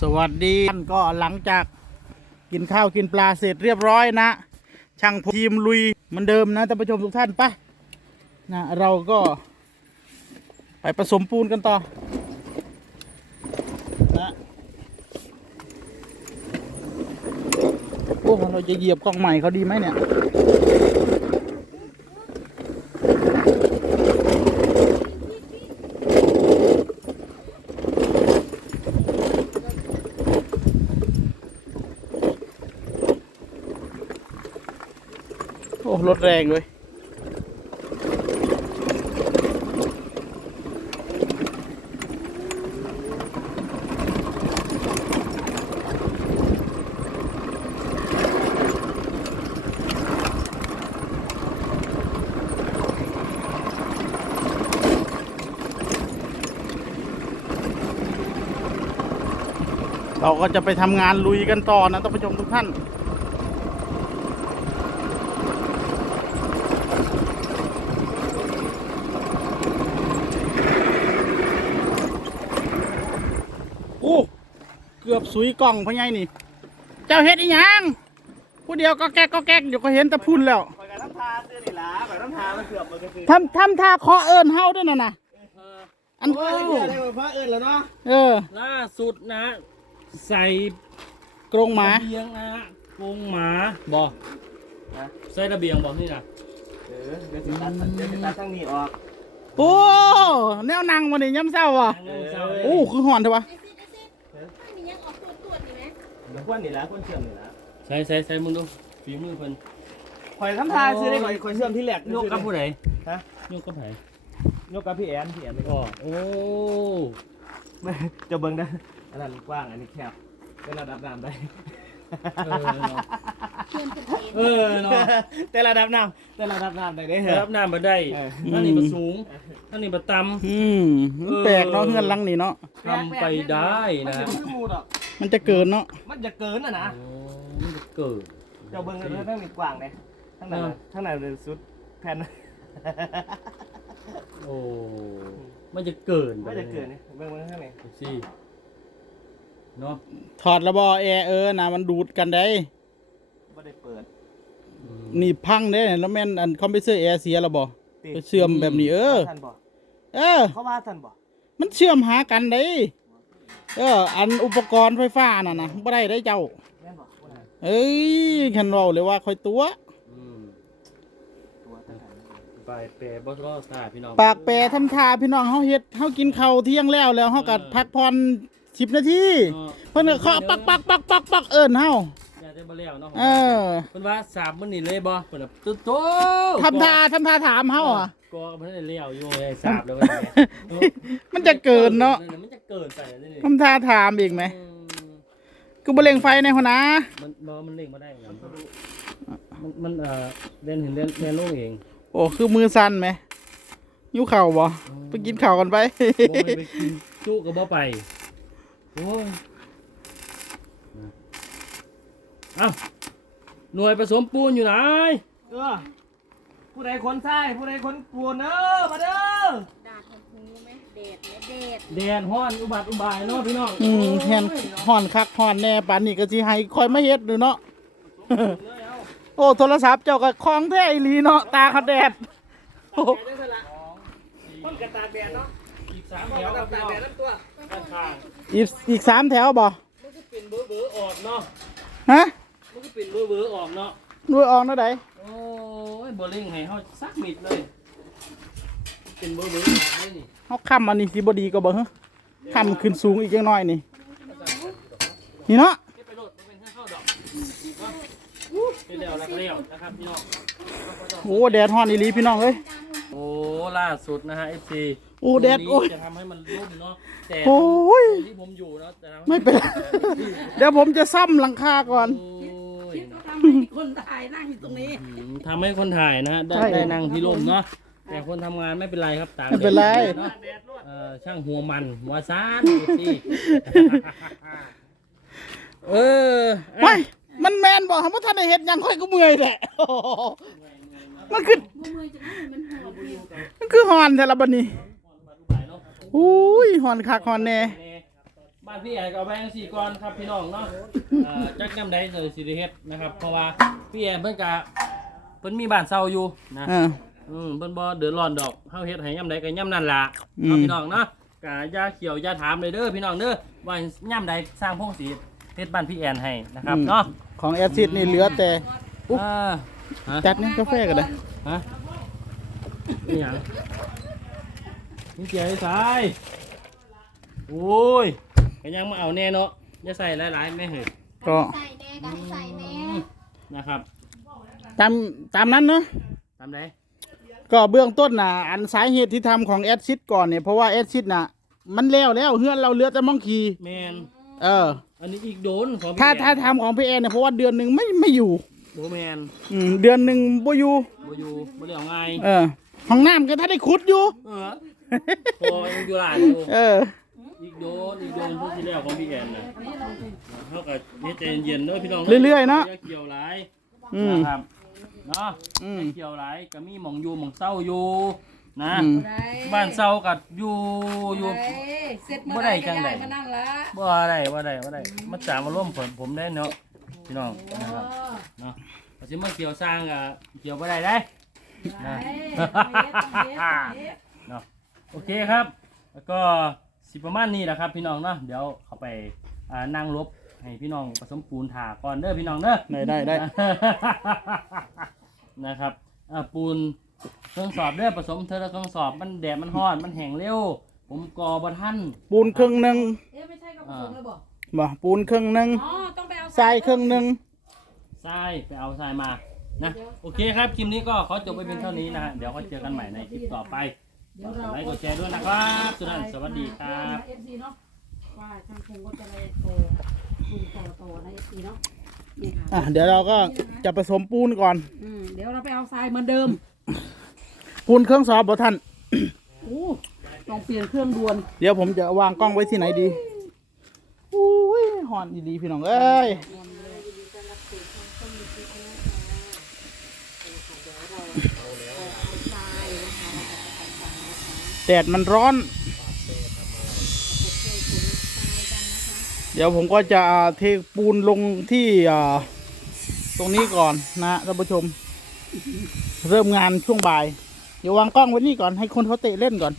สวัสดีท่านก็หลังจากกินข้าวกินปลาเสร็จเรียบร้อยนะ ช่างทีมลุยเหมือนเดิมนะท่านผู้ชมทุกท่านไปนะเราก็ไปผสมปูนกันต่อนะโอ้เราจะเหยียบกล้องใหม่เขาดีไหมเนี่ย รถแรงเลยเราก็จะไปทำงานลุยกันต่อนะท่านผู้ชมทุกท่าน โอ้เกือบสุยกล่องพะไงนี่ เจ้าเฮ็ดอีหยังผู้เดียวก็แก๊กก็แก๊กเดี๋ยวก็เห็นแตะพุ่นแล้วไปกับน้ำทาเสื้อนี่ล่ะไปน้ำทามันเกือบมันก็คือทำทำท่าเคาะเอิญเฮาด้วยน่ะนะอันโอ้ยเสื้อได้มาพระเอิญแล้วเนาะเออล่าสุดนะใส่กรงหมา ระเบียงนะกรงหมาบอกใส่ระเบียงบอกนี่นะเออเดี๋ยวสิตัดเดี๋ยวสิตัดทั้งนี้ออกโอ้แนวนั่งมาเนี่ย้ำเศร้าว่ะทางโน้นเศร้าเลยโอ้คือหอนเถอะวะ ไหมเดี๋ยวควนนี่ล่ะควนเชื่อมนี่ล่ะใส่ใส่ใส่มึงดูฝีมือเพิ่นข่อยน้ำทาซื้อได้ข่อยข่อยเชื่อมที่แหลกยกกับผู้ใดฮะยกกับไผยกกับพี่แอนพี่แอนอ๋อโอ้ไม่จะเบิ่งได้อันนั้นกว้างอันนี้แคบเป็นระดับน้ำได้ เออเนาะแต่ระดับน้ำแต่ระดับน้ำได้เด้อ รับน้ำมาได้เออท่านนี่มาสูงท่านนี่มาต่อืมมันแปลกเนาะเฮือนหลังนี่เนาะทำไปได้นะมันจะมูดอะมันจะเกินเนาะมันจะเกินอะนะโอ้มันจะเกิดเจะเบิ่งกันเลยทั้งนี้กว้างเลยทั้งนั้นทั้งนั้นเลยสุดแผ่นโอ้มันจะเกินไม่จะเกินนี่เบิ่งเบิ่งข้างในสิ เนาะถอดระบอแอร์เออนะมันดูดกันได้ ไม่ได้เปิดอืมนี่พังเด้แล้วแม่นอันคอมพิวเตอร์แอร์เสียระบอติไปเสื่อมแบบนี้ เออ ท่านบอกเออ เขาว่าท่านบอกมันเชื่อมหากันได้ เออ อันอุปกรณ์ไฟฟ้าน่ะนะบ่ได้ได้เจ้า แม่นบอกว่าเอ้ยคันเราเลยว่าคอยตัว อืมตัวท่านไปเปรบอสรอสาพี่น้องปากแปรทำทาพี่น้องเฮาเฮ็ดเฮากินข้าวเที่ยงแล้วแล้วเฮาก็พักผ่อน 10นาทีเนาะเพิ่นก็เคาะปักปักปักปักปักเอิ้นเฮาอยากจะบ่แล้วเนาะเออเพิ่นว่าสามมื้อนี้เลยบ่เพิ่นน่ะตุ๊ดโตทำทาทำทาถามเฮาอะก็เพิ่นได้เลี้ยวอยู่ไอ้สาบแล้วมันมันจะเกินเนาะมันจะเกินไปแล้วนี่ทำทาถามอีกไหมอืมกูบ่เล็งไฟในหัวนะมันบ่มันเล่งบ่ได้นะมันมันเอ่อเล่นเห็นเล่นเล่นลงเอง โอ้คือมือสั่นไหมยิ้วเข่าวบ่ไปกินข้าวกันไปบ่ให้ไปกินจุก็บ่ไป โอ้ยเอ้าหน่วยผสมปูนอยู่ไหน เออผู้ใดคนใส่ผู้ใดคนกวนเด้อมาเด้อดาดของหูไหมเดดไหมเดดแดดฮ้อนอุบัติอุบายเนาะพี่น้องอืมแทนห่อนคักห่อนแน่ปานนี้ก็สิให้คอยมาเฮ็ดดูเนาะ เลยเอาโอ้ โทรศัพท์เจ้าก็คล้องแท้อีหลีเนาะตาเขาแดดโอ้ได้สละคนกระตากแดดเนาะ อีกสามคนแถวกคระรับตาพี่กน้องแดดนั่นตัวด้านข้างอีกอีกสามแถวบ่มันก็เป็นเบอร์เบอร์ออกเนาะฮะมันก็เป็นเบอร์เบอร์ออกเนาะด้วยออกเนาะใดโอ้ยบอลเล่งให้เขาสักมิดเลย เป็นเบอร์เบอร์ออกเลยนี่เฮาค้ำอันนี้สิบ่ดีก็บ่ฮะค้ำขึ้นสูงอีกจังน้อยนี่ นี่เนาะเก็บไปโหลดมันเป็นข้าวดอกเป็นแล้วแล้วก็เลี้ยวนะครับพี่น้อง โอ้แดดฮ้อนอีหลีพี่น้องเอ้ยโอ้ ล่าสุดนะฮะ FC โอ้แดดโอ้ย จะทำให้มันร่มเนาะแต่โอ้ยตรงที่ผมอยู่เนาะแต่ทำให้ไม่เป็นไร เดี๋ยวผมจะซ่อมหลังคาก่อน โอ้ยทำให้คนถ่ายนั่งอยู่ตรงนี้ อืมทำให้คนถ่ายนะฮะได้ใช่ ได้นั่งที่ร่มเนาะแต่คนทำงานไม่เป็นไรครับตากไม่เป็นไรแดดเนาะเอ่อช่างหัวมันหัวซานที่เออไม่มันแมนบอกว่าท่านได้เห็ดหยังค่อยก็เมื่อยแหละโอ้โหมันคือ เมื่อจะนั่งมันหัวเดียวมัน คือหอนแต่ละบันนี้อุ้ยหอนคักหอนแน่บ้านพี่แอนก็เอาแบงสี่ก่อนครับพี่น้องเนาะเอ่อจักน้ำใดเลยสิได้เฮ็ดนะครับ เพราะว่าพี่แอนเพิ่นก็เพิ่นมีบ้านเซาอยู่นะเอออืมเพิ่นบ่เดือดร้อนดอกเฮาเฮ็ดให้ยามใดก็ยามนั้นล่ะอืมเนาะพี่น้องเนาะกะอย่าเขียวอย่าถามเลยเด้อพี่น้องเด้อว่ายามใดสร้างพงศรีเฮ็ดบ้านพี่แอนให้นะครับเนาะของแอดซิดนี่เหลือแต่ อุ๊บ อ่าฮะจัดนี่กาแฟกันเลยฮะ นี่หยังนี่เจียไอ้สายโอ้ยก็ยังมาเอาแน่เนาะอย่าใส่หลายๆแม่เฮ้ยก็ใส่แน่กันใส่แน่นะครับ ตามตามนั้นเนาะตามใดก็เบื้องต้นน่ะ อันสาเหตุที่ทำของแอดซิดก่อนเนี่ยเพราะว่าแอดซิดน่ะ มันแล้วแล้วเฮือนเราเหลือแต่มองคีแมนเออ อันนี้อีกโดนของพี่ถ้าแอนถ้าทำของพี่แอนเนี่ยเพราะว่าเดือนหนึ่งไม่ไม่อยู่โบแมนอืมเดือนหนึ่งบ่อยู่บ่อยู่บ่ได้เอาง่าย เออ ห้องน้ำก็ถ้าได้ขุดอยู่ เออพอยังอยู่หลานอยู่เออ อีกโดนอีกโดนพวกที่แล้วของพี่แอนน่ะเท่ากับนี่ใจเย็นๆเด้อพี่น้องเรื่อยๆเนาะอย่าเกี่ยวหลายอืม นะครับเนาะอืมอย่าเกี่ยวหลายก็มีหมองอยู่หมองเศร้าอยู่นะ อืม บ้านเศร้ากับอยู่อยู่ เสร็จบ่ได้จังใดมานั่นละบ่ได้บ่ได้บ่ได้มาจามมาร่วมผมผมได้เนาะพี่น้องนะครับเนาะก็สิมาเกี่ยวสร้างกับเกี่ยวบ่ได้ได้ นะ เนาะโอเคครับ แล้วก็สิประมาณนี้แหละครับ พี่น้องเนาะเดี๋ยวเขาไปอ่านั่งลบให้พี่น้องผสมปูนถาก่อนเด้อพี่น้องเด้อ ได้ได้ได้ นะครับอ่าปูนเครื่องสอบเด้อผสมเธอละเครื่องสอบมันแดดมันร้อนมันแห้งเร็ว ผมกอบ่ทันปูนครึ่งหนึ่งเอ๊ะไม่ใช่กระปุกเลยบอกบ่ปูนครึ่งหนึ่งอ๋อต้องไปเอาทรายครึ่งหนึ่งทรายไปเอาทรายมา นะโอเคครับคลิปนี้ก็ขอจบไปเพียงเท่านี้นะฮะเดี๋ยวค่อยเจอกันใหม่ในคลิปต่อไปกดไลค์กดแชร์ด้วยนะครับสุนันท์สวัสดีครับเอฟซีเนาะว่าช่างคงก็จะเลยโตปูโตโตนะเอฟซีเนาะนี่ค่ะอะเดี๋ยวเราก็จะผสมปูนก่อน อืมเดี๋ยวเราไปเอาทรายเหมือนเดิมปูนเครื่องสอบบ่ท่านโอ้ต้องเปลี่ยนเครื่องด่วนเดี๋ยวผมจะวางกล้องไว้ที่ไหนดีอุ้ยหอนดีๆพี่น้องเอ้ย แดดมันร้อน เดี๋ยวผมก็จะเทปูนลงที่อ่าตรงนี้ก่อนนะท่านผู้ชม เริ่มงานช่วงบ่าย เดี๋ยววางกล้องไว้นี่ก่อนให้คนเขาเตะเล่นก่อน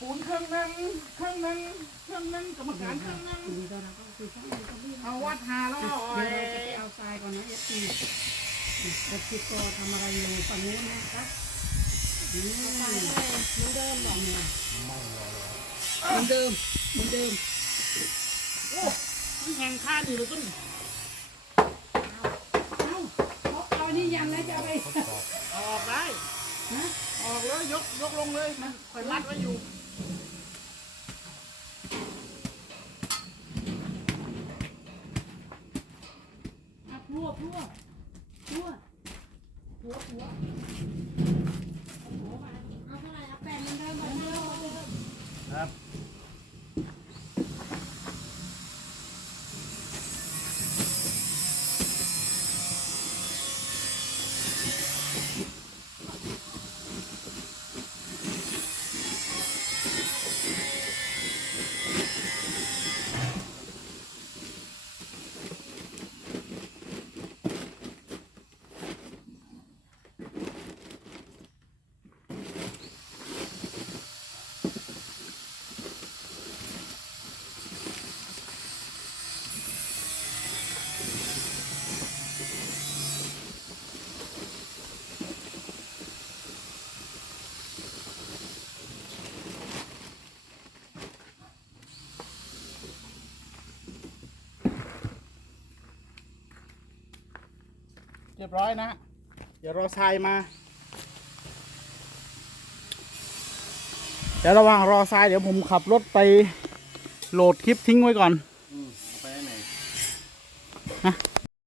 ปูนเครื่องนึงเครื่องนึงเครื่องนึงกรรมการเครื่องนึงเอาวัดหาแล้วเดี๋ยวเราจะไปเอาทรายก่อนนะเอฟซี เอฟซีก็ทำอะไรอยู่ฝั่งนู้นนะคะอืมเหมือนเดิมบอกเนี่ยเหมือนเดิมเหมือนเดิมมันแห่งค่าอยู่แล้วต้นเอาเอาเอานี่ยันแล้วจะเอาไปออกได้ออกเลยยกยกลงเลยมันคอยมัดไว้อยู่ อะพรวดพรวดพรวด พรวดพรวดเอาเท่าไหร่เอาแปดเหมือนเดิมเหมือนเดิมเหมือนเดิม ครับ เรียบร้อยนะ เดี๋ยวรอทรายมา เดี๋ยวระหว่างรอทรายเดี๋ยวผมขับรถไปโหลดคลิปทิ้งไว้ก่อน